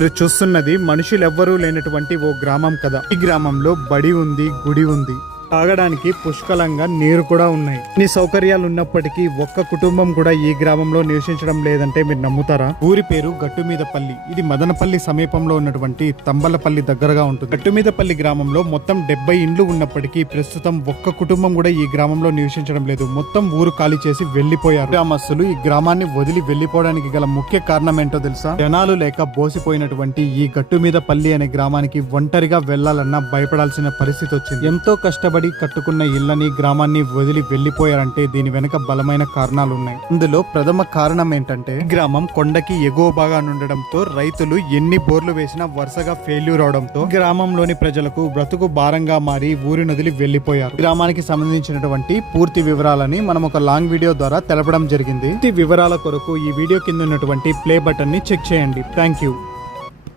మీరు చూస్తున్నది మనుషులెవ్వరూ లేనటువంటి ఓ గ్రామం కదా. ఈ గ్రామంలో బడి ఉంది, గుడి ఉంది, తాగడానికి పుష్కలంగా నీరు కూడా ఉన్నాయి. ఇన్ని సౌకర్యాలు ఉన్నప్పటికీ ఒక్క కుటుంబం కూడా ఈ గ్రామంలో నివసించడం లేదంటే మీరు నమ్ముతారా? ఊరి పేరు గట్టుమీదపల్లి. ఇది మదనపల్లి సమీపంలో ఉన్నటువంటి తంబలపల్లి దగ్గరగా ఉంటుంది. గట్టుమీదపల్లి గ్రామంలో మొత్తం 70 ఇండ్లు ఉన్నప్పటికీ ప్రస్తుతం ఒక్క కుటుంబం కూడా ఈ గ్రామంలో నివసించడం లేదు. మొత్తం ఊరు ఖాళీ చేసి వెళ్లిపోయారు. గ్రామస్తులు ఈ గ్రామాన్ని వదిలి వెళ్లిపోవడానికి గల ముఖ్య కారణం ఏంటో తెలుసా? జనాలు లేక బోసిపోయినటువంటి ఈ గట్టుమీదపల్లి అనే గ్రామానికి ఒంటరిగా వెళ్లాలన్నా భయపడాల్సిన పరిస్థితి వచ్చింది. ఎంతో కష్టపడి కట్టుకున్న ఇళ్లని, గ్రామాన్ని వదిలి వెళ్లిపోయారంటే దీని వెనుక బలమైన కారణాలు ఉన్నాయి. ఇందులో ప్రథమ కారణం ఏంటంటే గ్రామం కొండకి ఎగువ భాగాన ఉండడంతో రైతులు ఎన్ని బోర్లు వేసినా వరుసగా ఫెయిల్యూర్ అవడంతో గ్రామంలోని ప్రజలకు బ్రతుకు భారంగా మారి ఊరి నదిలి వెళ్లిపోయారు. గ్రామానికి సంబంధించినటువంటి పూర్తి వివరాలని మనం ఒక లాంగ్ వీడియో ద్వారా తెలపడం జరిగింది. పూర్తి వివరాల కొరకు ఈ వీడియో కింద ఉన్నటువంటి ప్లే బటన్ ని చెక్ చేయండి. Thank you.